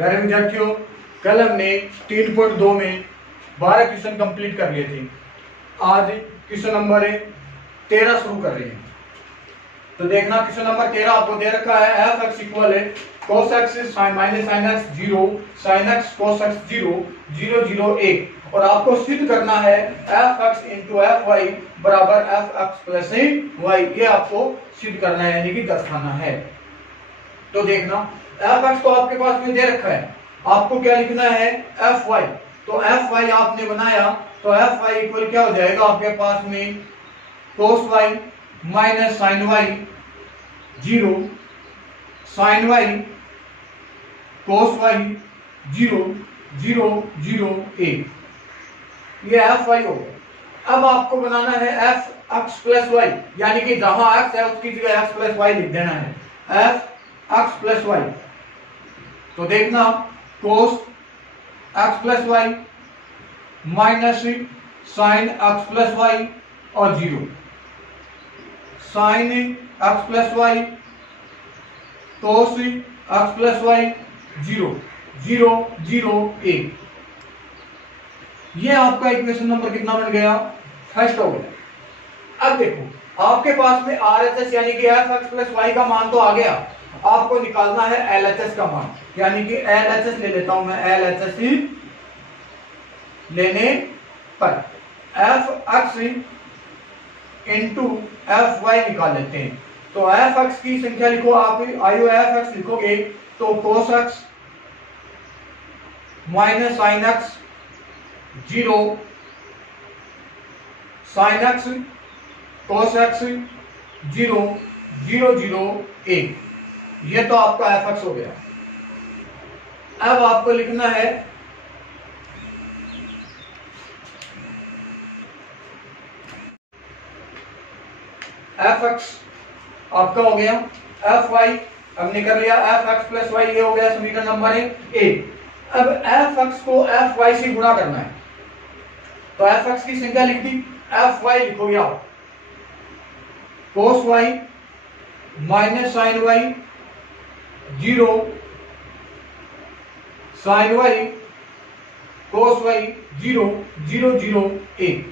प्यारे विद्यार्थियों, कल हमने 3.2 में 12 क्वेश्चन कंप्लीट कर लिए थे। आज क्वेश्चन नंबर 13 शुरू कर रहे हैं। तो देखना, क्वेश्चन नंबर 13 आपको दे रखा है एफ एक्स इक्वल है cos x minus sine x 0 sine x cos x 0 0 0 1 और आपको सिद्ध करना है f x into f y बराबर एफ एक्स प्लस वाई। ये आपको सिद्ध करना है, यानी कि दर्शाना है। तो देखना, एफ एक्स तो आपके पास में दे रखा है, आपको क्या लिखना है एफ वाई। तो एफ वाई आपने बनाया तो एफ वाई इक्वल क्या हो जाएगा आपके पास में cos y minus sine y 0 sine y cos y 0 0 0 1। ये एफ वाई हो गया। अब आपको बनाना है एफ एक्स प्लस वाई, यानी कि जहां एक्स है उसकी जगह एक्स प्लस वाई लिख देना है, एफ एक्स प्लस वाई। तो देखना, cos x plus y minus sine x plus y और 0 sine x plus y cos x plus y 0 0 0 1। ये आपका इक्वेशन नंबर कितना बन गया? फर्स्ट हो गया। अब देखो, आपके पास में RHS यानी कि एफ एक्स प्लस वाई का मान तो आ गया, आपको निकालना है LHS का मान, यानी कि LHS ले लेता हूं मैं। LHS लेने पर f x into f y निकाल लेते हैं। तो एफ एक्स की संख्या लिखो, आप आयु एफ एक्स लिखोगे तो cos x minus sine x 0 sine x cos x 0 0 0 1। ये तो आपका एफ एक्स हो गया। अब आपको लिखना है एफ एक्स, आपका हो गया एफ वाई, हमने कर लिया एफ एक्स प्लस वाई, ये हो गया समीकरण नंबर 1। अब एफ एक्स को एफ वाई से गुणा करना है, तो एफ एक्स की संख्या लिख दी, एफ वाई लिखोगे आप cos y minus sine y 0 sine y cos y 0 0 0 1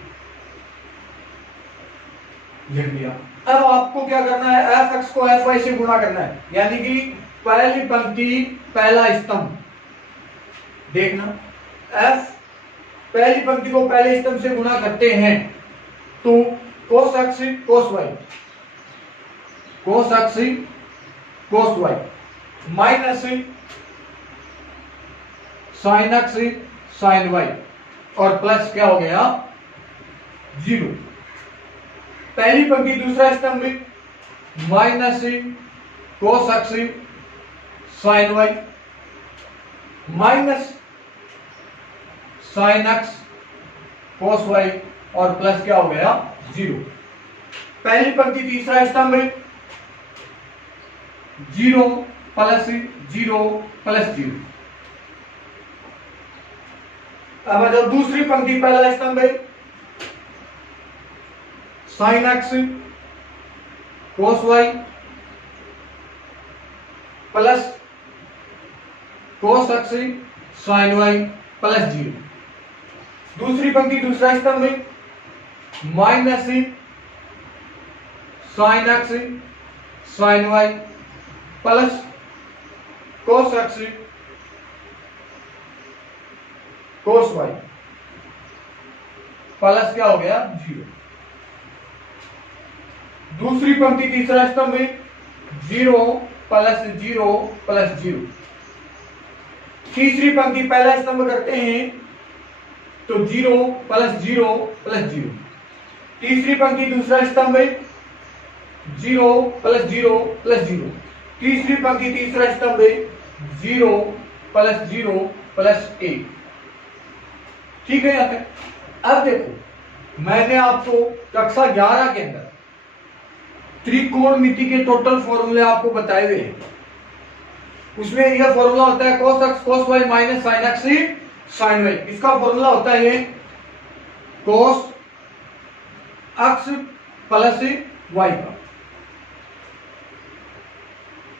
लिख दिया। अब आपको क्या करना है, एफ एक्स को एफ वाई से गुणा करना है, यानी कि पहली पंक्ति पहला स्तंभ। देखना, एफ पहली पंक्ति को पहले स्तंभ से गुणा करते हैं तो cos x cos y cos x cos y minus sine x sine y और प्लस क्या हो गया 0। पहली पंक्ति दूसरा स्तंभ minus cos x sine y minus sine x cos y और प्लस क्या हो गया 0। पहली पंक्ति तीसरा स्तंभ 0 प्लस 0 प्लस 0। अब जब दूसरी पंक्ति पहला स्तंभ sine x cos y plus cos x sine y plus 0। दूसरी पंक्ति दूसरा स्तंभ minus sine x sine y plus cos x cos y plus क्या हो गया 0। दूसरी पंक्ति तीसरा स्तंभ 0 प्लस 0 प्लस 0। तीसरी पंक्ति पहला स्तंभ करते हैं तो 0 प्लस 0 प्लस 0। तीसरी पंक्ति दूसरा स्तंभ 0 प्लस 0 प्लस 0। तीसरी पंक्ति तीसरा स्तंभ 0 प्लस 0 प्लस 1। ठीक है यहाँ तक। अब देखो, मैंने आपको कक्षा 11 के अंदर त्रिकोणमिति के टोटल फॉर्मूले आपको बताए हुए हैं। उसमें यह फॉर्मूला होता है cos x cos y minus sine x sine y. इसका फॉर्मूला होता है cos x प्लस y का।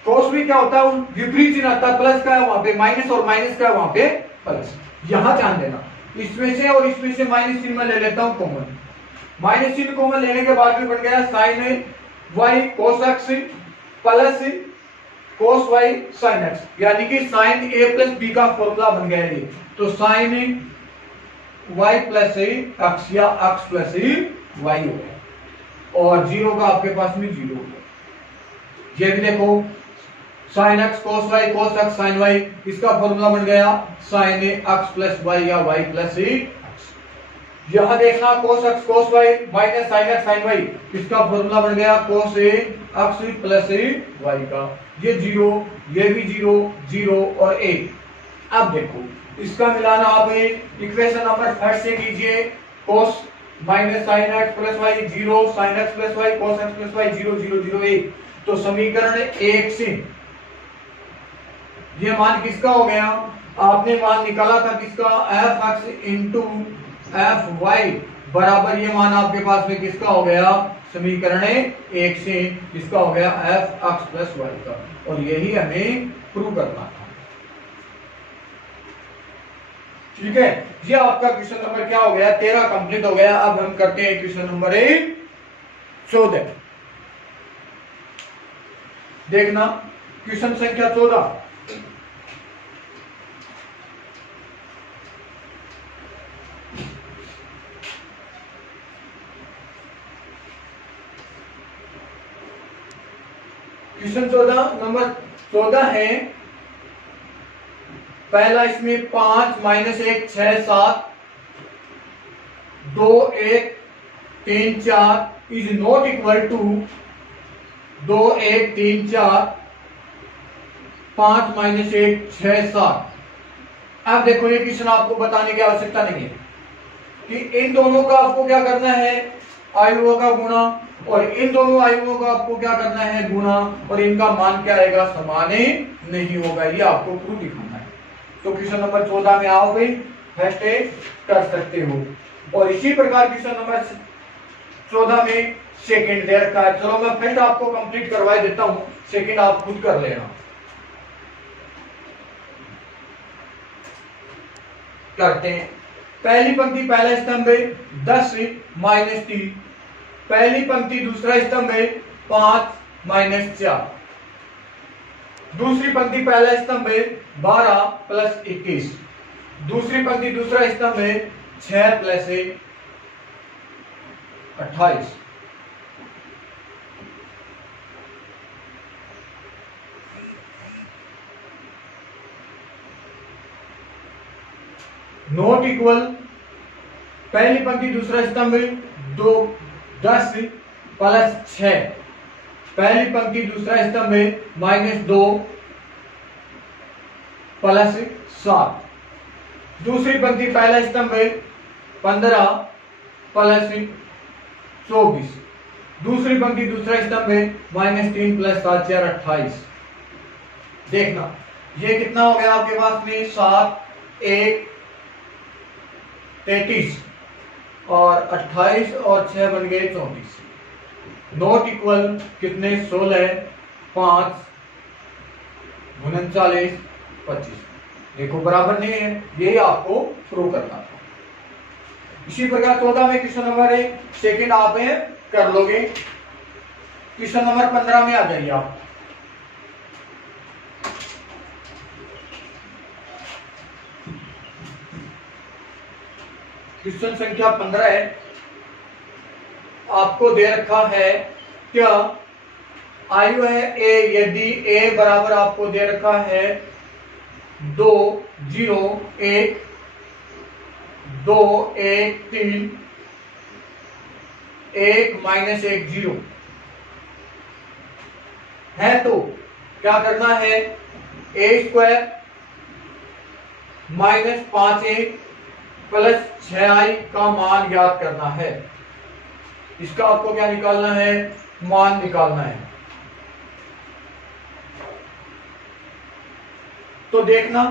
cos भी क्या होता है, विपरीत चिन्ह आता है, प्लस का है वहां पे माइनस और माइनस का है वहां पे प्लस। यहां ध्यान देना, इसमें से और इसमें से माइनस चिन्ह मैं ले लेता हूं कॉमन। माइनस चिन्ह कॉमन लेने के बाद भी बन गया sin y cos x plus cos y sin x, यानी कि sin a प्लस b का फॉर्मूला बन गया ये। तो sin y प्लस x या x प्लस y हो गया, और जीरो का आपके पास में जीरो हो गया। ये भी देखो sin x cos y cos x sin y, इसका फॉर्मूला बन गया sin x प्लस y या y प्लस x। यहां देखना cos x cos y minus sin x sin y, इसका फॉर्मूला बन गया cos x प्लस y का। ये जीरो, ये भी जीरो, जीरो और एक। अब देखो इसका मिलाना आप इक्वेशन नंबर फर्स्ट से कीजिए, cos minus sin x plus y zero, sin x plus y cos x plus y zero, zero, zero, एक। तो समीकरण एक से ये मान किसका हो गया, आपने मान निकाला था किसका, f(x) इंटू एफ वाई बराबर, ये मान आपके पास में किसका हो गया, समीकरण एक से किसका हो गया, f(x) प्लस y का। और यही हमें प्रूव करना था। ठीक है, ये आपका क्वेश्चन नंबर क्या हो गया, 13 कंप्लीट हो गया। अब हम करते हैं क्वेश्चन नंबर 14। देखना क्वेश्चन संख्या 14। क्वेश्चन 14 नंबर 14 है। पहला इसमें 5 minus 1 6 7 2 1 3 4 is not equal to 2 1 3 4 5 minus 1 6 7। अब देखो ये क्वेश्चन आपको बताने की आवश्यकता नहीं है कि इन दोनों का आपको क्या करना है, आयुओं का गुणा, और इन दोनों आयुओं का आपको क्या करना है, गुणा, और इनका मान क्या आएगा, समान नहीं होगा। ये आपको प्रूफ दिखाना है। तो क्वेश्चन नंबर 14 में आओ भाई, फर्स्ट कर सकते हो। और इसी प्रकार क्वेश्चन नंबर 14 में सेकंड दे रखा है। चलो मैं फर्स्ट आपको कंप्लीट करवा देता हूं, सेकंड आप खुद कर लेना। करते हैं। पहली पंक्ति पहला स्तंभ है 10 माइनस 3, पहली पंक्ति दूसरा स्तंभ है 5 माइनस 4, दूसरी पंक्ति पहला स्तंभ है 12 प्लस 21, दूसरी पंक्ति दूसरा स्तंभ है 6 प्लस 28। नॉट इक्वल, पहली पंक्ति दूसरा स्तंभ 2 10 प्लस 6, पहली पंक्ति दूसरा स्तंभ माइनस 2 प्लस 7, दूसरी पंक्ति पहला स्तंभ 15 प्लस 24, दूसरी पंक्ति दूसरा स्तंभ माइनस 3 प्लस 7 4 28। देखना ये कितना हो गया आपके पास में, 7 1 33 और 28 और 6 बन गए 34। नॉट इक्वल कितने, 16 5 39 25। देखो बराबर नहीं है, यही आपको प्रूव करना था। इसी प्रकार 14 में क्वेश्चन नंबर सेकंड आप कर लोगे। क्वेश्चन नंबर 15 में आ जाइए आप। क्वेश्चन संख्या 15 है। आपको दे रखा है क्या, आयु है ए, यदि ए बराबर आपको दे रखा है 2 0 1 2 1 3 1 माइनस 1 0 है, तो क्या करना है, ए square minus 5a plus 6i का मान ज्ञात करना है। इसका आपको क्या निकालना है, मान निकालना है। तो देखना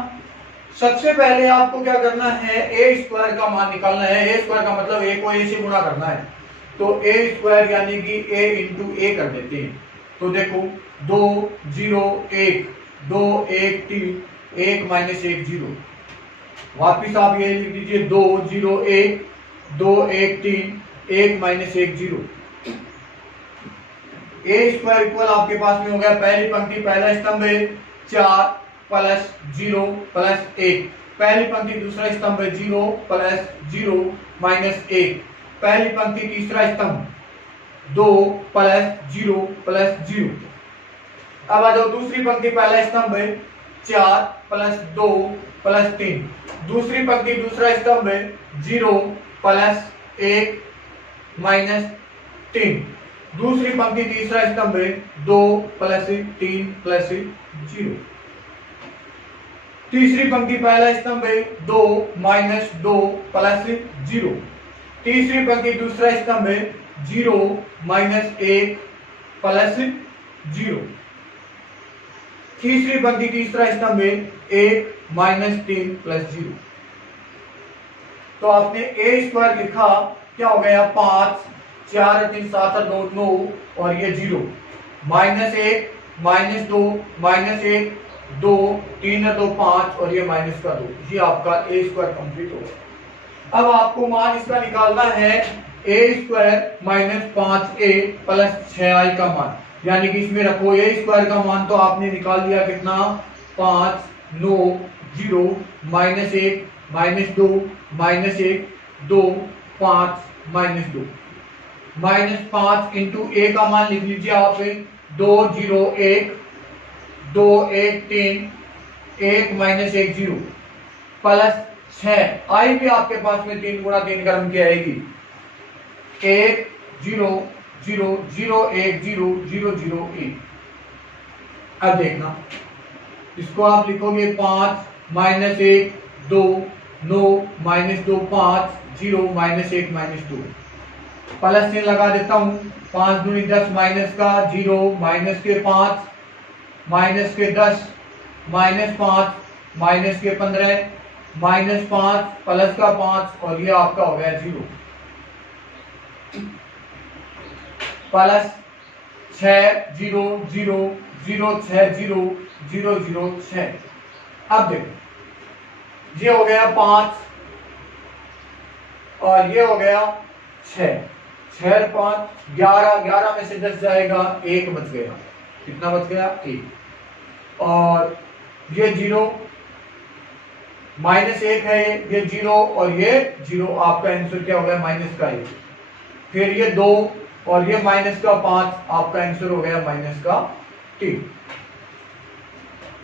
सबसे पहले आपको क्या करना है, ए स्क्वायर का मान निकालना है। ए स्क्वायर का मतलब ए को ए से गुणा करना है। तो ए स्क्वायर यानी कि ए इंटू ए कर देते हैं। तो देखो 2 0 1 2 1 3 1 माइनस 1 0। वापिस आप ये लिख दीजिए 2 0 1 2 1 3 1 माइनस 1 0। ए स्क्वायर इक्वल आपके पास में हो गया पहली पंक्ति पहला स्तंभ है 4 प्लस 0 प्लस 1, पहली पंक्ति दूसरा स्तंभ है 0 प्लस 0 माइनस 1, पहली पंक्ति तीसरा स्तंभ 2 प्लस 0 प्लस 0। अब आ जाओ दूसरी पंक्ति पहला स्तंभ है 4 प्लस 2 प्लस 3, दूसरी पंक्ति दूसरा स्तंभ है 0 प्लस 1 माइनस 3, दूसरी पंक्ति तीसरा स्तंभ है 2 प्लस 3 प्लस 0, तीसरी पंक्ति पहला स्तंभ है 2 माइनस 2 प्लस 0, तीसरी पंक्ति दूसरा स्तंभ है 0 माइनस 1 प्लस 0, तीसरी पंक्ति तीसरा स्तंभ है 1 माइनस 3 प्लस 0। तो आपने ए स्क्वायर लिखा, क्या हो गया 5 4 3 7 2 9 और ये 0 माइनस 1 माइनस 2 माइनस 1 2 3 2 5 और ये माइनस का 2, ये आपका ए स्क्वायर कंप्लीट होगा। अब आपको मान इसका निकालना है ए square minus 5a plus 6i का मान, यानी कि इसमें रखो ए स्क्वायर का मान, तो आपने निकाल लिया कितना 5 9 0 minus 1 minus 2 minus 1 2 5 minus 2 minus 5 into A का मान लिख लीजिए आप 2 0 1 2 1 3 1 माइनस 1 0 प्लस 6 आई भी आपके पास में 3 गुणा 3 क्रम की आएगी 1 0 0 0 1 0 0 0 1। अब देखना इसको आप लिखोगे 5 minus 1 2 9 minus 2 5 0 minus 1 minus 2, plus चिन्ह लगा देता हूं 5 दूनी 10 माइनस का 0 माइनस के 5 माइनस के 10 माइनस 5 माइनस के 15 माइनस 5 प्लस का 5 और ये आपका हो गया 0 प्लस 6 0 0 0 6 0 0 0 6। अब देखो ये हो गया 5 और ये हो गया 6 6 5 11 11 में से 10 जाएगा 1 बच गया, कितना बच गया 1, और ये 0 माइनस 1 है ये 0 और ये 0, आपका आंसर क्या हो गया माइनस का 1, फिर ये 2 और ये माइनस का 5, आपका आंसर हो गया माइनस का 3।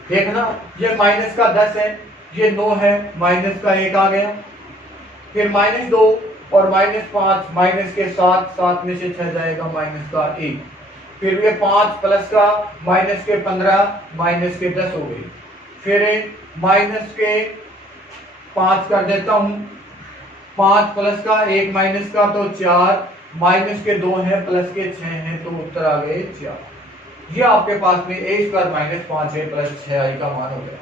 देखना ये माइनस का 10 है ये 9 है, माइनस का 1 आ गया, फिर माइनस 2 और माइनस 5 माइनस के 7 7 में से 6 जाएगा माइनस का 1, फिर ये 5 प्लस का माइनस के 15 माइनस के 10 हो गई, फिर माइनस के 5 कर देता हूं 5 प्लस का 1 माइनस का तो 4 माइनस के 2 है प्लस के 6 है तो उत्तर आ गए 4। ये आपके पास में ए square minus 5a plus 6i का मान हो गया।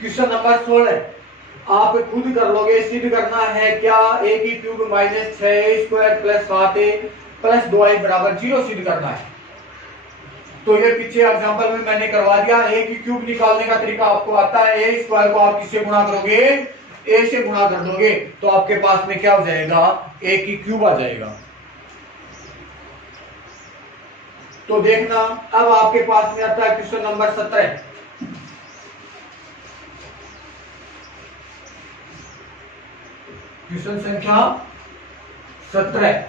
क्वेश्चन नंबर 16 आप खुद कर लोगे, सिद्ध करना है क्या a की cube minus 6a square plus 7a plus 2i बराबर 0 सिद्ध करना है। तो ये पीछे एग्जांपल में मैंने करवा दिया, a की क्यूब निकालने का तरीका आपको आता है, a स्क्वायर को आप किससे गुणा करोगे a से गुणा कर दोगे तो आपके पास में क्या हो जाएगा a की क्यूब आ जाएगा। तो देखना अब आपके पास में आता है क्वेश्चन नंबर 17, क्वेश्चन संख्या 17।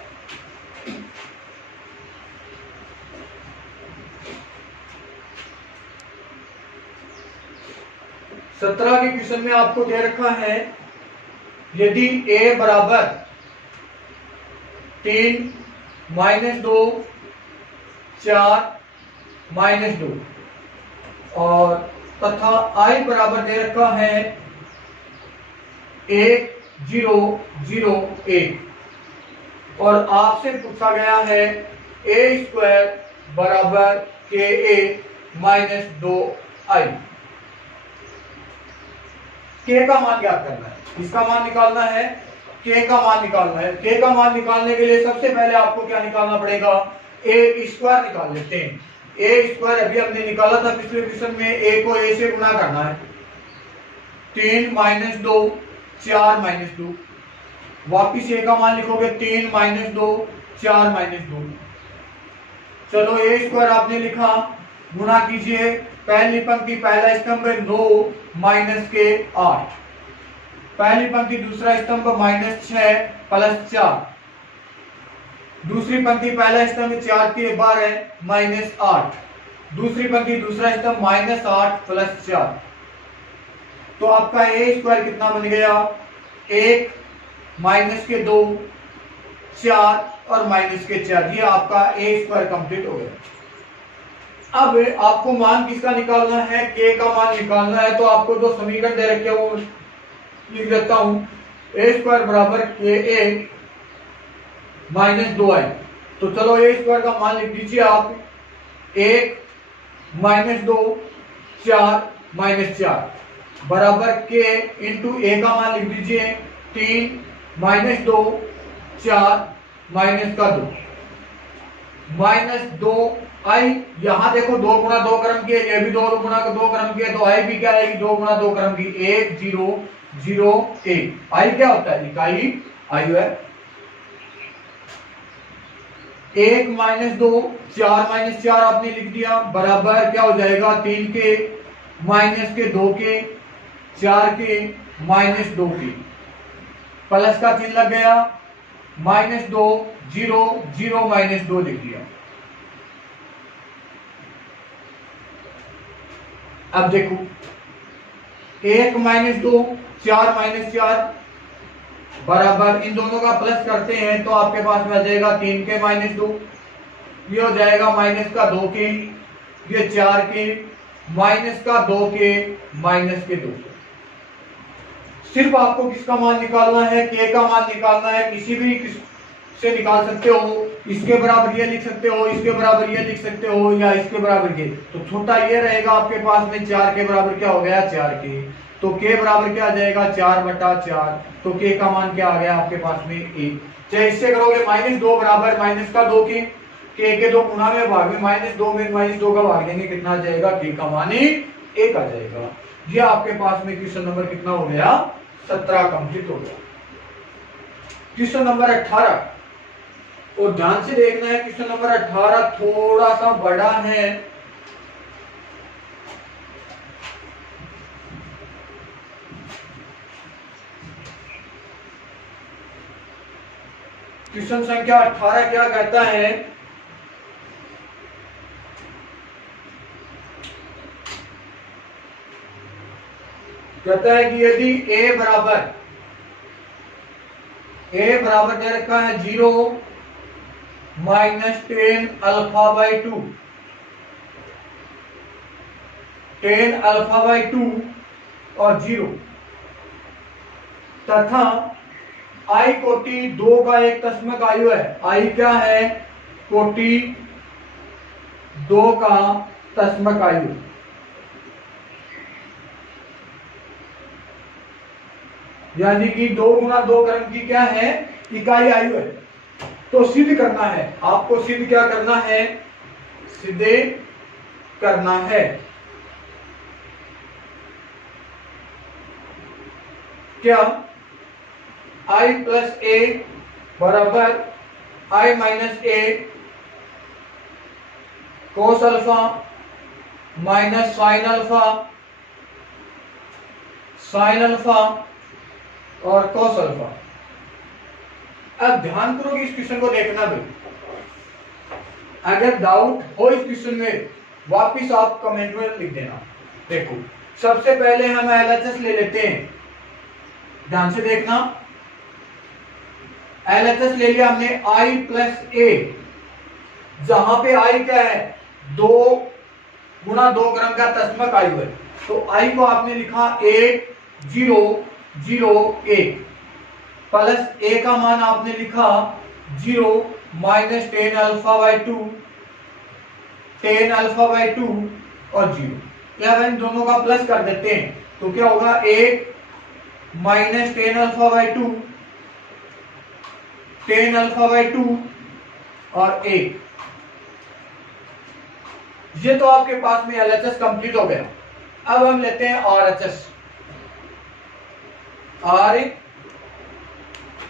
सत्रह के क्वेश्चन में आपको दे रखा है यदि a बराबर 3 माइनस 2 4 माइनस 2 और तथा i बराबर दे रखा है 1 0 0 1 और आपसे पूछा गया है a स्क्वायर बराबर के a माइनस 2i। k का मान ज्ञात करना है, इसका मान निकालना है, k का मान निकालना है। k का मान निकालने के लिए सबसे पहले आपको क्या निकालना पड़ेगा ए स्क्वायर निकाल लेते हैं। ए स्क्वायर अभी हमने निकाला था पिछले क्वेश्चन में, ए को ए से गुना करना है। 3 माइनस 2 4 माइनस 2, वापिस ए का मान लिखोगे 3 माइनस 2 4 माइनस 2। चलो ए स्क्वायर आपने लिखा, गुना कीजिए, पहली पंक्ति पहला स्तंभ 9 माइनस के 8, पहली पंक्ति दूसरा स्तंभ -6 प्लस 4, दूसरी पंक्ति पहला स्तंभ 4 के 12 -8, दूसरी पंक्ति दूसरा स्तंभ -8 प्लस 4। तो आपका ए स्क्वायर कितना बन गया? 1 माइनस के 2 4 और माइनस के 4, ये आपका ए स्क्वायर कंप्लीट हो गया। अब आपको मान किसका निकालना है? के का मान निकालना है। तो आपको जो समीकरण दे रखे वो लिख देता हूं, ए स्क्वायर बराबर के ए माइनस 2i। तो चलो ए स्क्वायर का मान लिख दीजिए आप, 1 माइनस 2 4 माइनस 4 बराबर के इंटू ए का मान लिख दीजिए 3 माइनस 2 4 माइनस का 2 माइनस 2i। यहां देखो 2 गुणा 2 क्रम की है, ये भी 2 गुणा 2 क्रम की है, तो आई भी क्या आएगी? 2 गुणा 2 क्रम की, 1 0 0 1। आई क्या होता है? इकाई आयु है। 1 माइनस 2 4 माइनस 4 आपने लिख दिया, बराबर क्या हो जाएगा? 3 के माइनस के 2 के 4 के माइनस 2 के, प्लस का चिन्ह लग गया, -2 0 0 माइनस 2 लिख दिया। अब देखो 1 माइनस 2 4 माइनस 4 बराबर, इन दोनों का प्लस करते हैं तो आपके पास में आ जाएगा 3 के माइनस 2, ये हो जाएगा माइनस का 2 के, ये 4 के, माइनस का 2 के माइनस के 2। सिर्फ आपको किसका मान निकालना है? के का मान निकालना है। किसी भी से निकाल सकते हो, इसके बराबर ये लिख सकते हो, इसके बराबर ये लिख सकते हो, या इसके बराबर ये। तो छोटा ये रहेगा आपके पास में, 4 के बराबर क्या हो गया? 4 के। तो के बराबर क्या आ जाएगा? 4/4। तो के का मान क्या आ गया आपके पास में? 1। चाहे इससे करोगे -2 बराबर माइनस का 2 के 2 गुणा में भाग में -2 में -2 का भाग देंगे, कितना आ जाएगा? के का मान 1 आ जाएगा। ये आपके पास में क्वेश्चन नंबर कितना हो गया? 17 कंप्लीट हो गया। क्वेश्चन नंबर 18, और ध्यान से देखना है, क्वेश्चन नंबर 18 थोड़ा सा बड़ा है। क्वेश्चन संख्या 18 क्या कहता है? कहता है कि यदि a बराबर दे रखा है 0 minus 10 alpha by 2, 10 alpha by 2 और 0, तथा आई कोटि 2 का एक तस्मक आयु है। आई क्या है? कोटि 2 का तस्मक आयु। यानी कि 2 गुणा 2 क्रम की क्या है? इकाई आयु है। तो सिद्ध करना है आपको। सिद्ध क्या करना है? सिद्ध करना है क्या? i प्लस ए बराबर i minus A cos alpha minus sine alpha और कोस अल्फा। अब ध्यान करो कि इस क्वेश्चन को देखना भी, अगर डाउट हो इस क्वेश्चन में वापिस आप कमेंट में लिख देना। देखो सबसे पहले हम एलएचएस ले लेते हैं, ध्यान से देखना। एलएचएस ले लिया हमने i प्लस ए, जहां पे i क्या है? 2 गुणा 2 क्रम का तस्मक आयु है। तो i को आपने लिखा 1 0 0 1 प्लस a का मान आपने लिखा 0 minus 10 alpha by 2, 10 alpha by 2 और 0। या इन दोनों का प्लस कर देते हैं तो क्या होगा? 1 minus 10 alpha by 2, 10 alpha by 2 और 1 ये तो आपके पास में LHS कंप्लीट हो गया। अब हम लेते हैं RHS,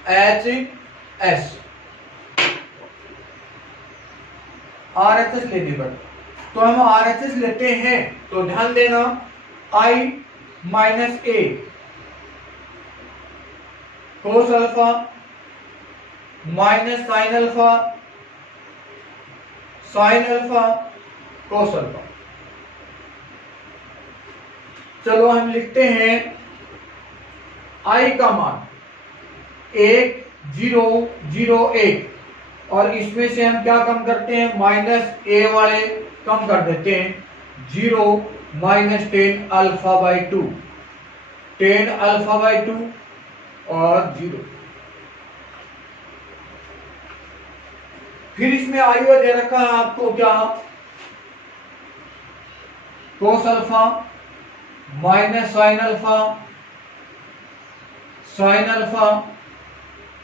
RHS। RHS लेने पर तो हम RHS लेते हैं तो ध्यान देना I minus A cos alpha minus sine alpha cos alpha. चलो हम लिखते हैं I का मान 1 0 0 1 और इसमें से हम क्या कम करते हैं, माइनस A वाले कम कर देते हैं, 0 minus 10 alpha by 2, 10 alpha by 2 और 0। फिर इसमें आई हुआ दे रखा है आपको क्या, cos alpha minus sine alpha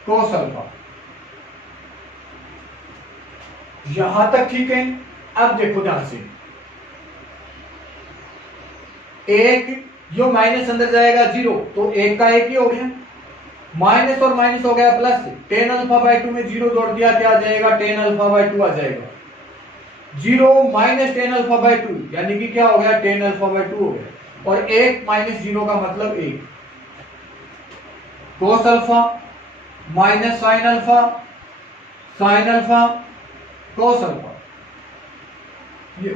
cos alpha. यहां तक ठीक है। अब देखो ध्यान से, एक जो माइनस अंदर जाएगा 0 तो एक का एक ही हो गया, माइनस और माइनस हो गया प्लस, 10 अल्फा बाई 2 में 0 जोड़ दिया, क्या आ जाएगा, 10 अल्फा बाई 2 आ जाएगा। 0 माइनस 10 अल्फा बाई 2 यानी कि क्या हो गया, 10 अल्फा बाई 2 हो गया, और 1 माइनस 0 का मतलब 1। Cos alpha minus sine alpha cos alpha. ये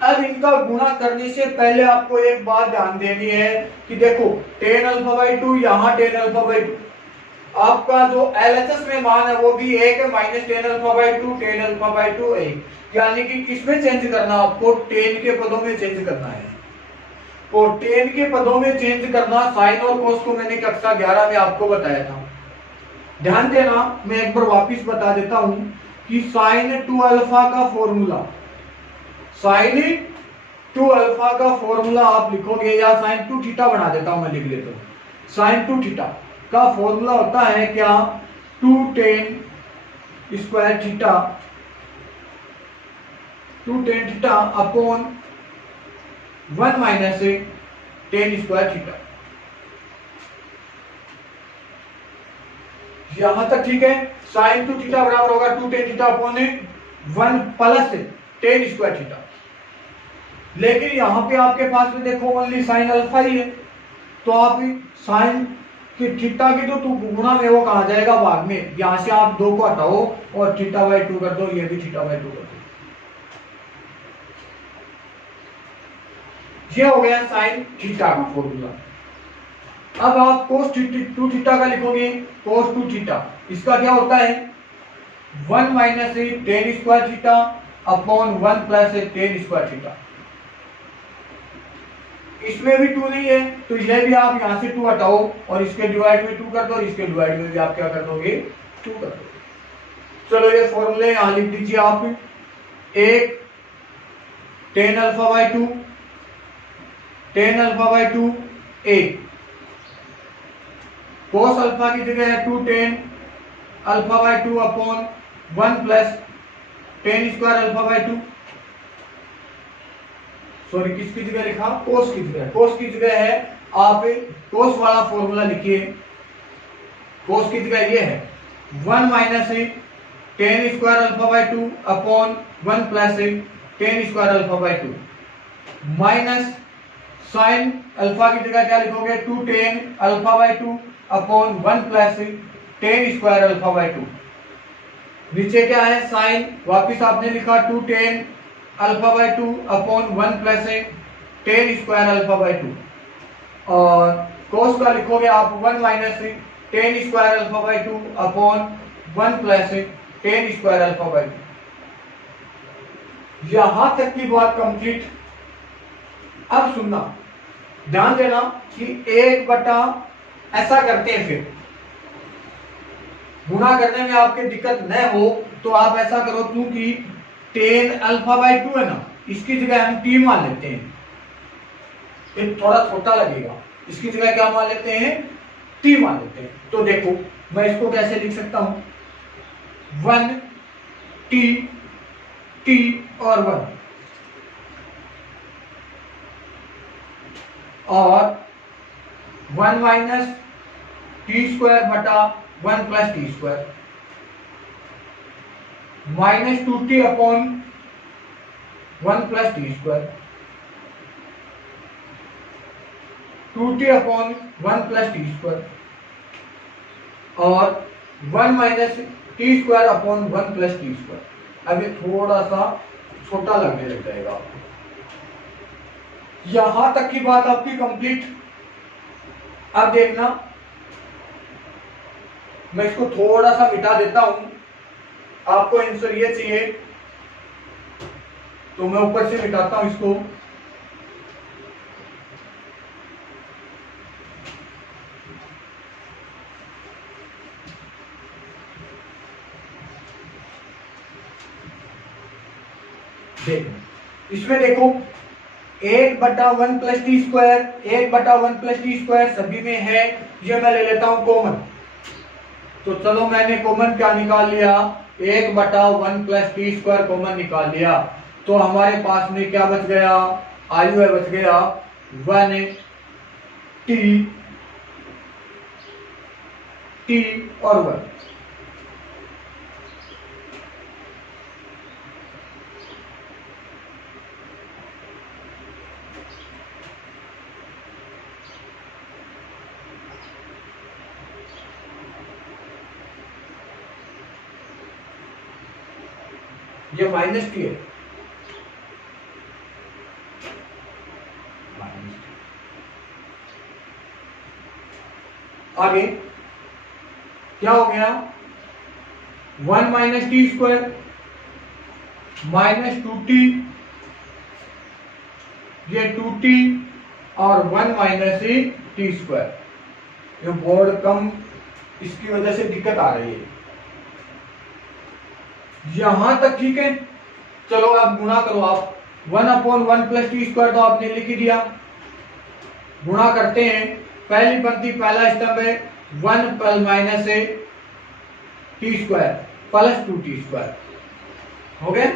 अब इनका गुणा करने से पहले आपको एक बात ध्यान देनी है कि देखो 10 अल्फा बाई 2 यहाँ 10 अल्फा बाई 2, आपका जो LHS में मान है वो भी 1 है, minus 10 alpha by 2 10 alpha by 2 1, यानी कि किसमें चेंज करना, आपको 10 के पदों में चेंज करना है। और 10 के पदों में चेंज करना साइन और कोस को मैंने कक्षा 11 में आपको बताया था। ध्यान देना, मैं एक बार वापिस बता देता हूं कि साइन 2 अल्फा का फॉर्मूला, साइन 2 अल्फा का फॉर्मूला आप लिखोगे, या साइन 2 थीटा बना देता हूं मैं, लिख लेता हूं। साइन 2 थीटा का फॉर्मूला होता है क्या, 2 tan square theta, 2 tan theta upon 1 minus tan square theta. यहां तक ठीक है। साइन 2 थीटा बराबर होगा 2 tan theta upon 1 plus tan square theta. लेकिन यहां पे आपके पास में देखो ओनली साइन अल्फा ही है, तो आप साइन की थीटा की जो गुणा में वो कहा जाएगा भाग में, यहां से आप 2 को हटाओ और थीटा बाई 2 कर दो, ये भी थीटा बाई 2 कर दो। ये हो गया साइन थीटा का फॉर्मूला। अब आप कोस 2 थीटा का लिखोगे, कोस 2 थीटा इसका क्या होता है, 1 minus tan square theta upon 1 plus tan square theta. इसमें भी 2 नहीं है तो ये भी आप यहां से 2 हटाओ और इसके डिवाइड में 2 कर दो, और इसके डिवाइड में भी आप क्या कर दोगे, 2 कर दोगे। चलो ये फॉर्मूले यहां लिख दीजिए आप, 1 tan alpha by 2 tan alpha by 2 1, cos alpha की जगह है 2 tan alpha by 2 upon 1 plus tan square alpha by 2, sorry किसकी जगह लिखा, कोस की जगह, कोस की जगह है आप कोस वाला फॉर्मूला लिखिए। कोस की जगह ये है 1 minus tan square alpha by 2 upon 1 plus tan square alpha by 2, minus sine alpha की जगह क्या लिखोगे, 2 tan alpha by 2 upon 1 plus tan square alpha by 2। नीचे क्या है साइन, वापिस आपने लिखा 2 tan alpha by 2 upon 1 plus tan square alpha by 2, और कोस का लिखोगे आप 1 minus tan square alpha by 2 upon 1 plus tan square alpha by 2। यहां तक की बात कंप्लीट। अब सुनना, ध्यान देना कि 1 बटा ऐसा करते हैं, फिर गुणा करने में आपके दिक्कत न हो तो आप ऐसा करो, क्योंकि tan अल्फा बाई 2 है ना, इसकी जगह हम t मान लेते हैं, ये थोड़ा छोटा लगेगा, इसकी जगह क्या मान लेते हैं, t मान लेते हैं। तो देखो मैं इसको कैसे लिख सकता हूं, 1 t t और 1, और 1 माइनस टी स्क्वायर बटा 1 plus T square minus 2t upon 1 plus T square 2t upon 1 plus T square और 1 minus T square upon 1 plus T square. अब ये थोड़ा सा छोटा लगने लग जाएगा। यहां तक की बात आपकी कंप्लीट। अब देखना, मैं इसको थोड़ा सा मिटा देता हूं। आपको आंसर ये चाहिए तो मैं ऊपर से मिटाता हूं इसको। इसमें देखो 1/1 plus T square 1/1 plus T square सभी में है। ये मैं ले लेता हूं कॉमन। तो चलो मैंने कॉमन क्या निकाल लिया, 1/1 प्लस टी स्क्वायर कॉमन निकाल लिया। तो हमारे पास में क्या बच गया, आयु है बच गया 1 टी और 1। ये माइनस टी है, आगे क्या हो गया 1 minus T square minus 2t, ये 2t और 1 माइनस टी स्क्वायर। ये बोर्ड कम, इसकी वजह से दिक्कत आ रही है। यहां तक ठीक है। चलो अब गुणा करो आप 1/1 प्लस टी स्क्वायर तो आपने लिख ही दिया। गुणा करते हैं, पहली पंक्ति पहला स्तंभ है 1 plus minus T square plus 2t square हो गया।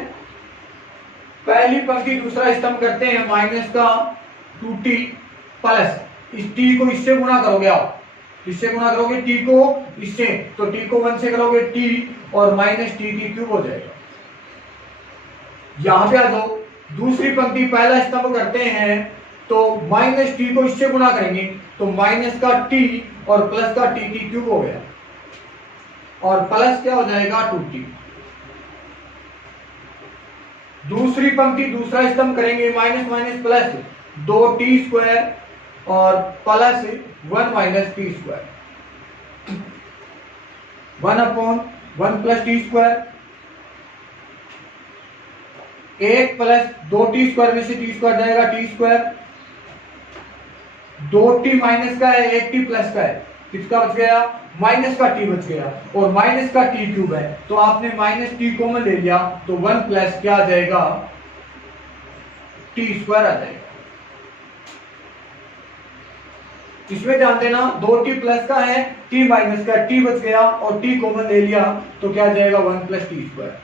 पहली पंक्ति दूसरा स्तंभ करते हैं माइनस का 2t प्लस इस t को इससे गुणा करोगे आप, इससे गुणा करोगे t को इससे, तो t को 1 से करोगे t और माइनस टी क्यूब हो जाएगा। यहां पे आ जाओ, दूसरी पंक्ति पहला स्तंभ करते हैं तो माइनस टी को इससे गुणा करेंगे तो माइनस का t और प्लस का टी क्यूब हो गया और प्लस क्या हो जाएगा 2t। दूसरी पंक्ति दूसरा स्तंभ करेंगे minus minus plus 2t square और plus 1 minus T square 1/1 plus T square 1 plus 2t square में से टी स्क्वायर जाएगा टी स्क्वायर, 2t माइनस का है 1t प्लस का है, किसका बच गया माइनस का t बच गया और माइनस का t क्यूब है तो आपने माइनस t कॉमन ले लिया तो 1 प्लस क्या आ जाएगा टी स्क्वायर आ जाएगा। इसमें ध्यान देना 2t प्लस का है t माइनस का, t बच गया और t कॉमन ले लिया तो क्या जाएगा 1 plus T square.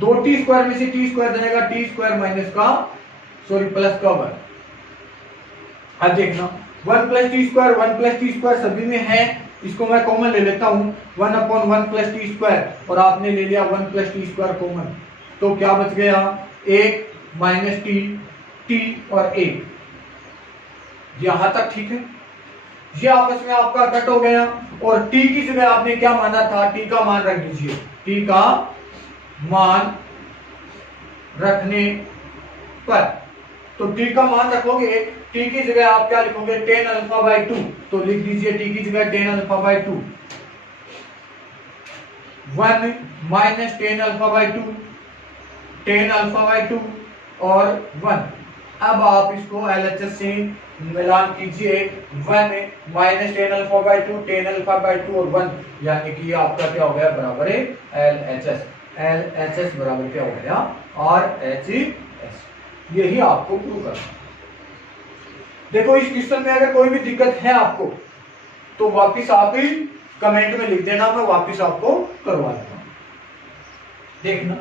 2t square में से t स्क्वायर जाएगा t स्क्वायर माइनस का प्लस का 1। अब देखना 1 plus T square 1 plus T square सभी में है, इसको मैं कॉमन ले लेता हूं 1/1 प्लस टी स्क्वायर और आपने ले लिया 1 प्लस टी स्क्वायर कॉमन तो क्या बच गया 1 माइनस टी और 1। यहां तक ठीक है। ये आपस में आपका कट हो गया और t की जगह आपने क्या माना था, t का मान रख दीजिए। t का मान रखने पर तो t का मान रखोगे, t की जगह आप क्या लिखोगे tan α/2 तो लिख दीजिए t की जगह tan α/2 1 माइनस tan α/2 tan α/2 और 1। अब आप इसको LHS से मिलान कीजिए 1 माइनस tan α/2 tan α/2 और 1 यानी कि ये आपका क्या हो गया बराबर है LHS बराबर क्या हो गया RHS। यही आपको प्रूव करना। देखो इस क्वेश्चन में अगर कोई भी दिक्कत है आपको तो वापिस आप ही कमेंट में लिख देना, मैं वापिस आपको करवा देता हूं। देखना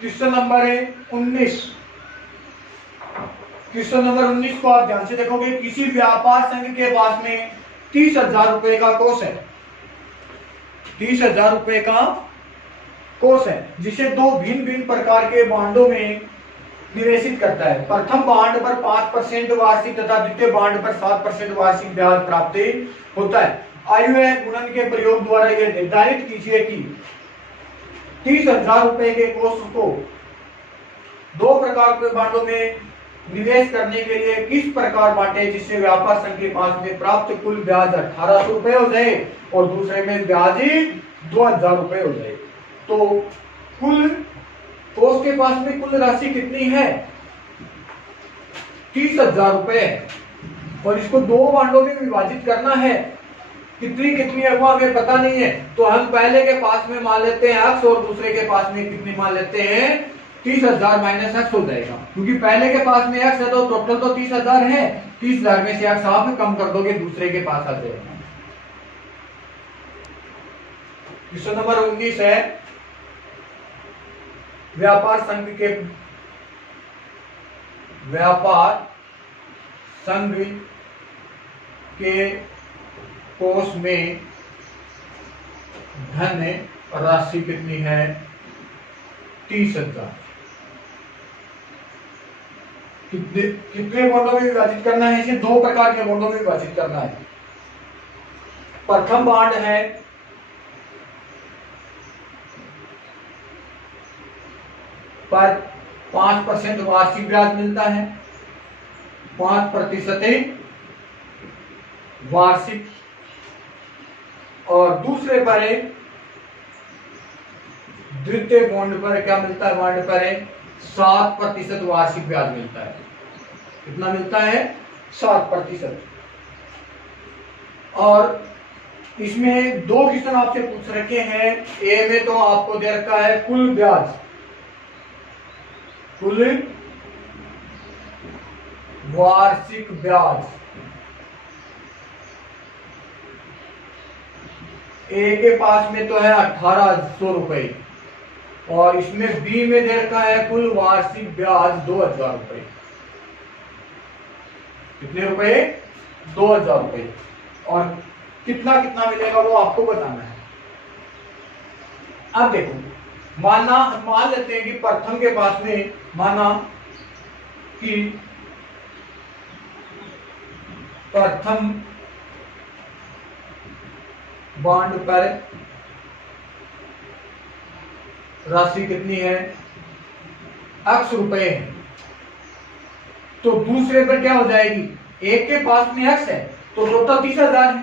क्वेश्चन नंबर है 19। क्वेश्चन नंबर 19 को आप ध्यान से देखोगे। किसी व्यापार संघ के पास में 30,000 रुपए का कोष है, 30,000 रुपए का कोष है, जिसे दो भिन्न भिन्न प्रकार के बांडों में निवेशित करता है। प्रथम बांड पर 5% वार्षिक तथा द्वितीय बांड पर 7% वार्षिक ब्याज प्राप्त होता है। आयव्यय गुणन के प्रयोग द्वारा यह निर्धारित कीजिए कि 30,000 रुपए के कोष को दो प्रकार के बांडों में निवेश करने के लिए किस प्रकार बांटे, जिससे व्यापार संघ के पास में प्राप्त कुल ब्याज 1,800 रुपए हो जाए और दूसरे में ब्याज 2,000 रुपए हो जाए। तो कुल कोष के पास में कुल राशि कितनी है? 30,000 रुपए, और इसको दो बांडों में विभाजित करना है। कितनी कितनी है वो हमें पता नहीं है, तो हम पहले के पास में मान लेते हैं x और दूसरे के पास में कितनी मान लेते हैं 30,000 माइनस x हो जाएगा, क्योंकि पहले के पास में x है तो टोटल तो 30,000 है। 30,000 में से x आप कम कर दोगे, दूसरे के पास आ जाएगा। क्वेश्चन नंबर 19 है व्यापार संघ के कोष में धन राशि कितनी है? 30,000। कितने बॉन्डों में विभाजित करना है? इसे दो प्रकार के बॉन्डों में विभाजित करना है। प्रथम बॉन्ड है पर 5% वार्षिक ब्याज मिलता है, 5% वार्षिक, और दूसरे पर है द्वितीय बॉन्ड पर क्या मिलता है? बॉन्ड पर 7% वार्षिक ब्याज मिलता है। कितना मिलता है? 7%। और इसमें दो क्वेश्चन आपसे पूछ रखे हैं। ए में तो आपको दे रखा है कुल ब्याज, कुल वार्षिक ब्याज। ए के पास में तो है 1,800 रुपए, और इसमें बी में दे रखा है कुल वार्षिक ब्याज 2,000 रुपए। कितने रुपए? 2,000 रुपए। और कितना कितना मिलेगा वो आपको बताना है। अब देखो, मान लेते हैं कि प्रथम के पास में, माना कि प्रथम बॉन्ड पर राशि कितनी है? x रुपए है, तो दूसरे पर क्या हो जाएगी? एक के पास में x है तो टोटल 30,000 है,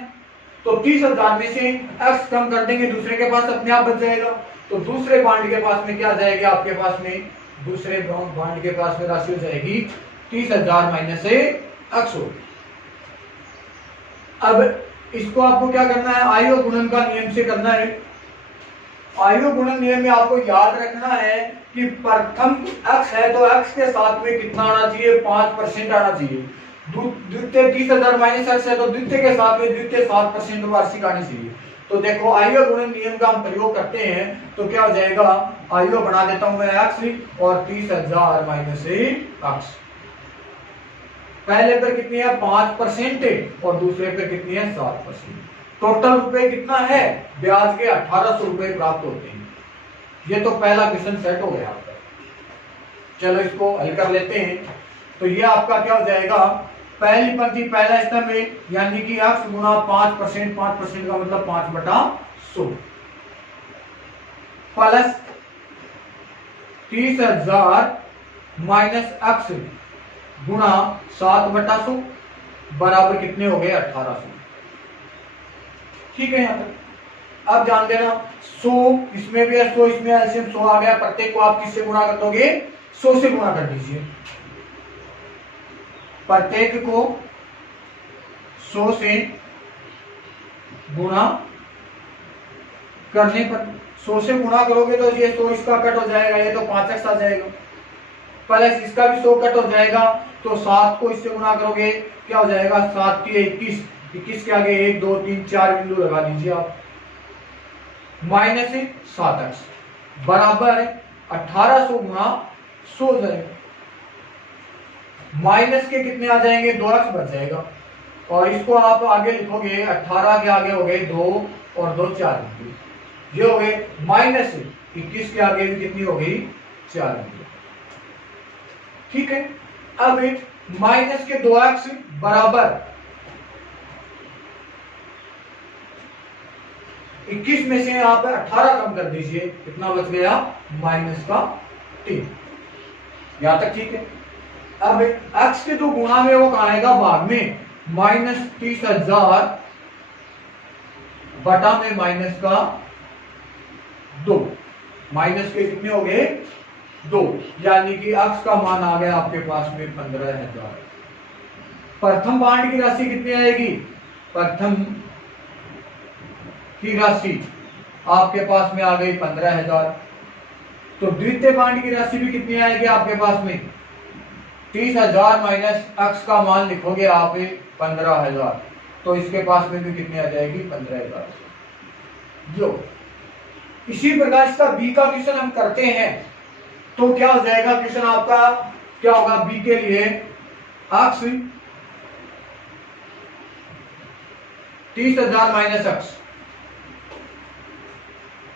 तो 30,000 में से x कम कर देंगे, दूसरे के पास अपने आप बच जाएगा। तो दूसरे बॉन्ड के पास में क्या आ जाएगा? आपके पास में दूसरे बॉन्ड के पास में राशि हो जाएगी 30,000 माइनस x। अब इसको आपको क्या करना है? आयु गुणन का नियम से करना है। आयु गुणन नियम में आपको याद रखना है कि प्रथम x है तो x के साथ में कितना आना चाहिए? 5% आना चाहिए। द्वितीय 30,000 माइनस x है तो द्वितीय के साथ में द्वितीय 7% वार्षिक आनी चाहिए। तो देखो आयु गुणन नियम का हम प्रयोग करते हैं तो क्या हो जाएगा? आयु बना देता हूं मैं x और 30,000 माइनस x। पहले पर कितनी है? 5% और दूसरे पे कितनी है? 7%। टोटल रुपए कितना है? ब्याज के 1,800 रुपए प्राप्त होते हैं। ये तो पहला क्वेश्चन सेट हो गया आपका। चलो इसको हल कर लेते हैं। तो ये आपका क्या हो जाएगा? पहली पंक्ति पहला स्तंभ में, यानी कि x गुणा 5%, 5% का मतलब 5/100 प्लस 30,000 माइनस x गुणा 7/100 बराबर कितने हो गए? 1,800। ठीक है यहां तक। अब ध्यान देना, 100 इसमें भी है, 100 इसमें, एलसीएम 100 आ गया। प्रत्येक को आप किससे गुणा कर दोगे? 100 से गुणा कर दीजिए। प्रत्येक को 100 से गुणा करने पर, 100 से गुणा करोगे तो ये 100 इसका कट हो जाएगा, ये तो 5x आ जाएगा, प्लस इसका भी 100 कट हो जाएगा, तो 7 को इससे गुणा करोगे क्या हो जाएगा? 7 के 21, 21 के आगे 1 2 3 4 बिंदु लगा दीजिए आप, माइनस 7x बराबर 1,800 गुणा 100 जाएगा। माइनस के कितने आ जाएंगे, 2x बच जाएगा। और इसको आप आगे लिखोगे 18 के आगे हो गए 2 और 2 4 होंगे, ये हो गए माइनस 21 के आगे भी कितनी हो गई, 4 होंगे। ठीक है, अब माइनस के 2x बराबर 21 में से यहाँ पे 18 कम कर दीजिए, कितना बच गया, माइनस का 3। यहां तक ठीक है। अब x के जो गुणा में वो कहां आएगा, भाग में, माइनस 30,000 बटा में माइनस का 2, माइनस के कितने हो गए, 2, यानी कि x का मान आ गया आपके पास में 15,000। प्रथम बांड की राशि कितनी आएगी, प्रथम की राशि आपके पास में आ गई 15,000। तो द्वितीय बांड की राशि भी कितनी आएगी आपके पास में, 30,000 माइनस x का मान लिखोगे आप 15,000, तो इसके पास में भी कितनी आ जाएगी, 15,000। जो इसी प्रकार इसका b का क्वेश्चन हम करते हैं तो क्या हो जाएगा, क्वेश्चन आपका क्या होगा, b के लिए x 30,000 माइनस x,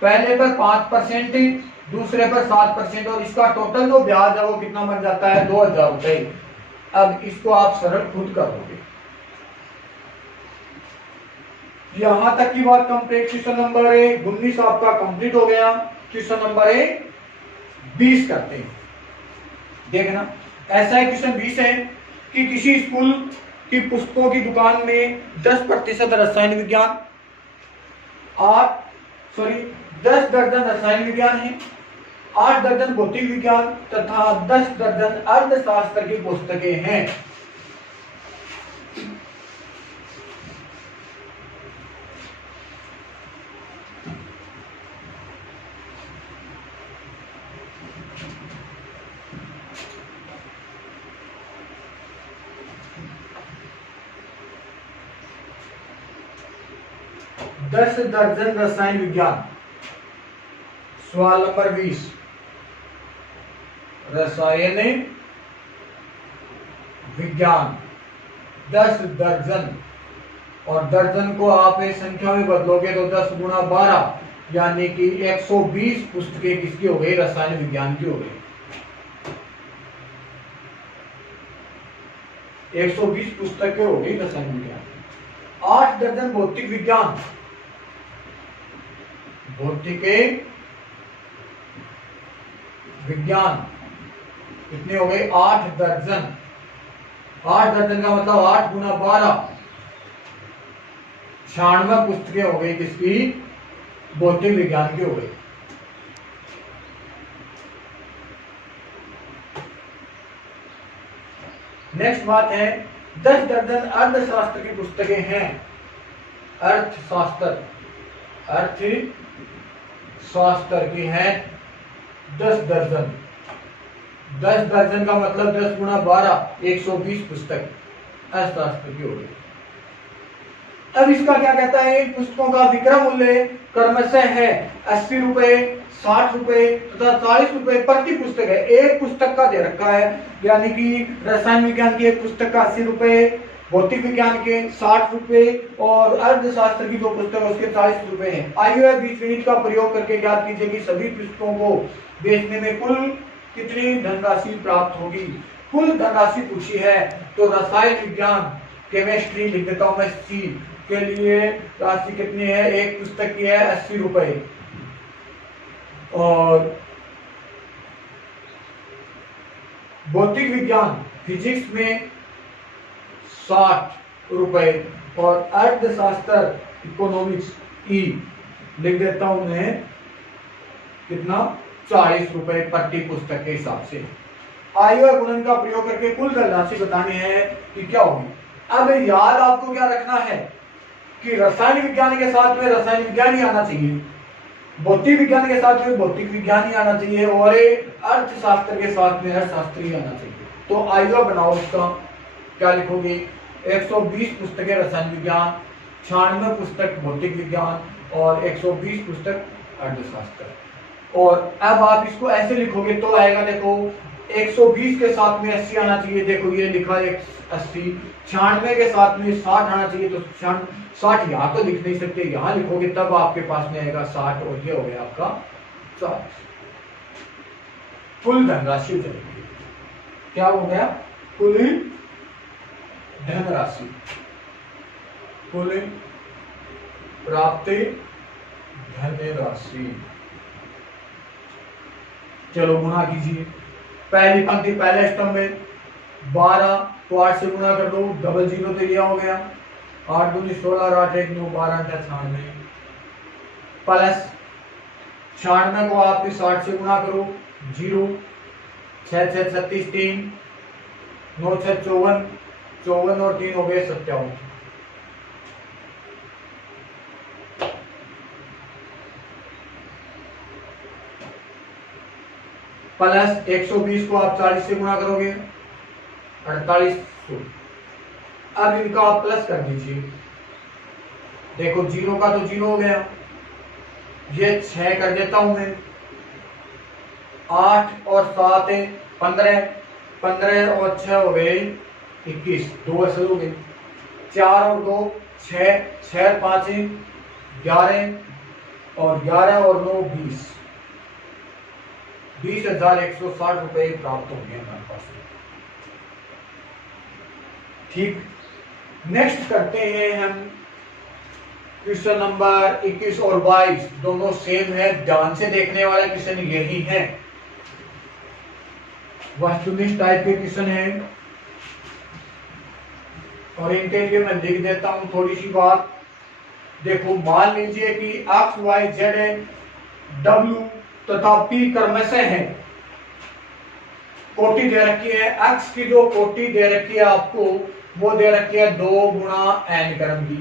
पहले पर 5%, दूसरे पर 7%, और इसका टोटल जो ब्याज है वो कितना बन जाता है, 2,000 रुपए। अब इसको आप सरल खुद करोगे। यहां तक की बात कंप्लीट। क्वेश्चन नंबर 19 आपका कंप्लीट हो गया। क्वेश्चन नंबर 20 करते हैं। देखना, ऐसा है क्वेश्चन 20 है कि किसी स्कूल की पुस्तकों की दुकान में 10% रसायन विज्ञान, 10 दर्जन रसायन विज्ञान है, 8 दर्जन भौतिक विज्ञान तथा 10 दर्जन अर्थशास्त्र की पुस्तकें हैं। दस दर्जन रसायन विज्ञान। सवाल नंबर 20, रसायन विज्ञान 10 दर्जन, और दर्जन को आप संख्या में बदलोगे तो 10 गुणा 12, यानी कि 120 पुस्तकें किसकी हो गई, रसायन विज्ञान की हो गई। 120 पुस्तकें हो गई रसायन विज्ञान। 8 दर्जन भौतिक विज्ञान, भौतिक विज्ञान कितने हो गए, 8 दर्जन। 8 दर्जन का मतलब 8 गुना 12, 96 पुस्तकें हो गई किसकी, भौतिक विज्ञान की हो गई। नेक्स्ट बात है, 10 दर्जन अर्थशास्त्र की पुस्तकें हैं। अर्थशास्त्र की हैं 10 दर्जन। 10 दर्जन का मतलब 10 गुणा 12, 120 पुस्तक अर्थशास्त्र की हो गई। अब इसका क्या कहता है, इन पुस्तकों का विक्रय मूल्य क्रमशः है 80 रुपए, 60 रुपए तथा 40 रुपए प्रति पुस्तक है। एक पुस्तक का दे रखा है, यानी कि रसायन विज्ञान की एक पुस्तक का 80 रुपए, भौतिक विज्ञान के 60 रुपए और अर्थशास्त्र की जो पुस्तक है उसके 40 रुपए हैं। आइए बीजगणित का प्रयोग करके ज्ञात कीजिए कि सभी पुस्तकों को बेचने में कुल कितनी धनराशि प्राप्त होगी। कुल धनराशि पूछी है तो रसायन विज्ञान, केमिस्ट्री लिख देता हूं मैं, सी के लिए राशि कितनी है, एक पुस्तक की है 80 रुपए, और भौतिक विज्ञान फिजिक्स में 60 रुपए, और अर्थशास्त्र इकोनॉमिक्स ई लिख देता हूं मैं कितना, 40 रुपए प्रति पुस्तक के हिसाब से। आयु गुणन का प्रयोग करके कुल धनराशि बतानी है कि क्या होगी। अब याद आपको क्या रखना है कि रसायन विज्ञान के साथ में रसायन विज्ञान ही आना चाहिए, भौतिक विज्ञान के साथ में भौतिक विज्ञान ही आना चाहिए, और अर्थशास्त्र के साथ में अर्थशास्त्र ही आना चाहिए। तो आयु बनाओ, इसका क्या लिखोगे, 120 पुस्तकें रसायन विज्ञान, 96 पुस्तक भौतिक विज्ञान और 120 पुस्तक अर्थशास्त्र। और अब आप इसको ऐसे लिखोगे तो आएगा, देखो 120 के साथ में 80 आना चाहिए। देखो ये लिखा है 80, 96 के साथ में 60 आना चाहिए, तो 60 यहाँ तो लिख नहीं सकते, यहाँ लिखोगे तब आपके पास में आएगा 60, और ये हो गया आपका 40। कुल धनराशि चलेगी, क्या हो गया? कुल धनराशि, कुल प्राप्त धनराशि। चलो गुणा कीजिए, पहली पंक्ति पहले स्तंभ में 12 को 8 से गुणा कर दो, डबल जीरो तो यह हो गया, 8 दूनी 16, 8 1 9, 12 96, प्लस 96 को आप 60 से गुणा करो, 0 6 6 36 3 9 6 54, 54 और 3 हो गए 57, प्लस 120 को आप 40 से गुणा करोगे, 4800। अब इनका आप प्लस कर दीजिए, देखो 0 का तो 0 हो गया, ये 6 कर देता हूं मैं, 8 और 7 15, 15 और 6 हो गए 21, 2 असल हो गए, 4 और 2 6, 6 और 5 11, और 11 और 9 20, 20,160 रुपए प्राप्त हो गए हमारे पास। ठीक, नेक्स्ट करते हैं हम क्वेश्चन नंबर 21 और 22, दोनों सेम है, ध्यान से देखने वाला क्वेश्चन यही है, वस्तुनिष्ठ टाइप के क्वेश्चन है, और इनके लिए मैं लिख देता हूं थोड़ी सी बात। देखो मान लीजिए कि एक्स वाई जेड है, डब्ल्यू तथा पी क्रमशः है, कोटि दे रखी है, एक्स की जो कोटि दे रखी है आपको वो दे रखी है 2 गुणा n क्रम की,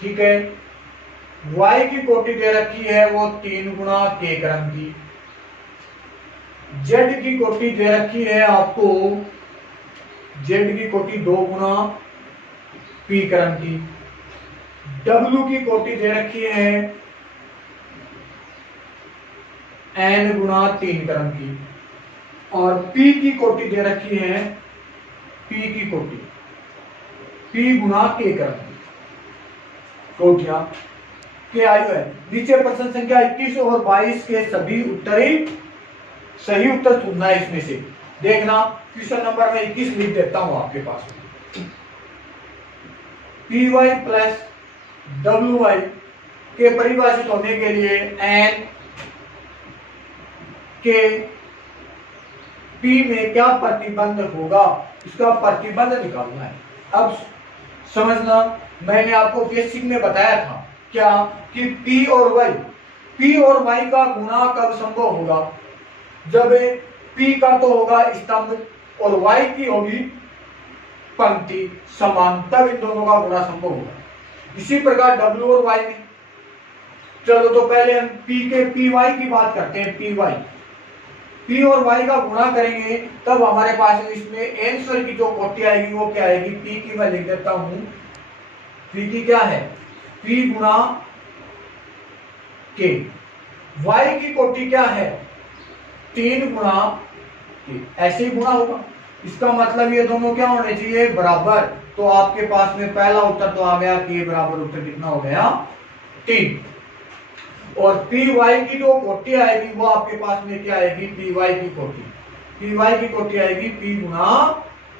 ठीक है। y की कोटि दे रखी है वो 3 गुणा k क्रम की, z की कोटि दे रखी है आपको, z की कोटि 2 गुणा p क्रम की, w की कोटि दे रखी है n गुणा 3 क्रम की, और p की कोटि दे रखी है, p की कोटि p गुणा k क्रम की। कोटियां के आयु है, नीचे प्रश्न संख्या 21 और 22 के सभी उत्तरी सही उत्तर चुनना है इसमें से। देखना क्वेश्चन नंबर में 21 लिख देता हूं आपके पास, P Y plus W Y के परिभाषित होने के लिए एन के पी में क्या प्रतिबंध होगा, इसका प्रतिबंध निकालना है। अब समझना, मैंने आपको बेसिक में बताया था क्या कि P और Y का गुणा कब संभव होगा, जब P का तो होगा स्तंभ और Y की होगी पंक्ति समान, तब इन दोनों का गुणा संभव होगा। इसी प्रकार W और Y में, चलो तो पहले हम Py की बात करते हैं। P और Y का गुणा करेंगे तब हमारे पास इसमें आंसर की जो कोटि आएगी वो क्या आएगी, P की मैं लिख देता हूं, P की क्या है, P गुणा K, Y की कोटि क्या है 3 गुणा K, ऐसे ही गुणा होगा, इसका मतलब ये दोनों क्या होने चाहिए बराबर, तो आपके पास में पहला उत्तर तो आ गया K बराबर उत्तर कितना हो गया 3, और पी वाई की जो कोटि आएगी वो आपके पास में क्या आएगी, पी वाई की कोटि आएगी P गुणा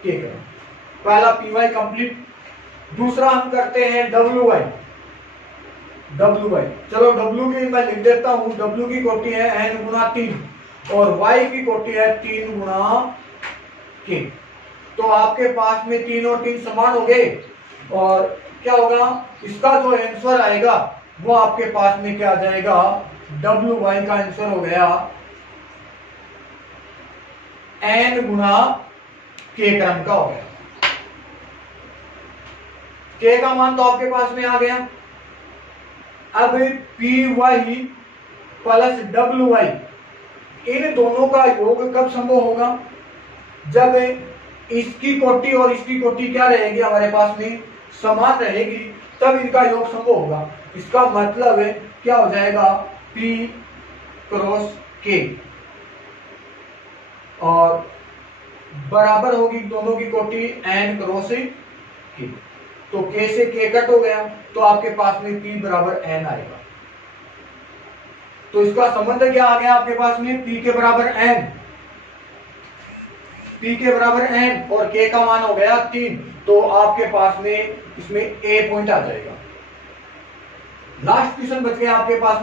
K क्रम। पहला पी वाई कंप्लीट, दूसरा हम करते हैं डब्ल्यू वाई। चलो डब्ल्यू की मैं लिख देता हूं, डब्ल्यू की कोटि है n गुणा 3 और y की कोटि है 3 गुणा k, तो आपके पास में 3 और 3 समान हो गए, और क्या होगा, इसका जो आंसर आएगा वो आपके पास में क्या आ जाएगा, WY का आंसर हो गया n गुणा k क्रम का हो गया। k का मान तो आपके पास में आ गया। अब PY प्लस WY इन दोनों का योग कब संभव होगा, जब इसकी कोटि और इसकी कोटि क्या रहेगी हमारे पास में समान रहेगी, तब इनका योग संभव होगा। इसका मतलब है क्या हो जाएगा, P क्रॉस K, और बराबर होगी दोनों की कोटि n क्रॉस k। तो k से k कट हो गया तो आपके पास में p बराबर n आएगा। तो इसका संबंध क्या आ गया आपके पास में, p के बराबर n, p के बराबर n और k का मान हो गया 3। तो आपके पास में इसमें a पॉइंट आ जाएगा। लास्ट क्वेश्चन बच गया आपके पास में।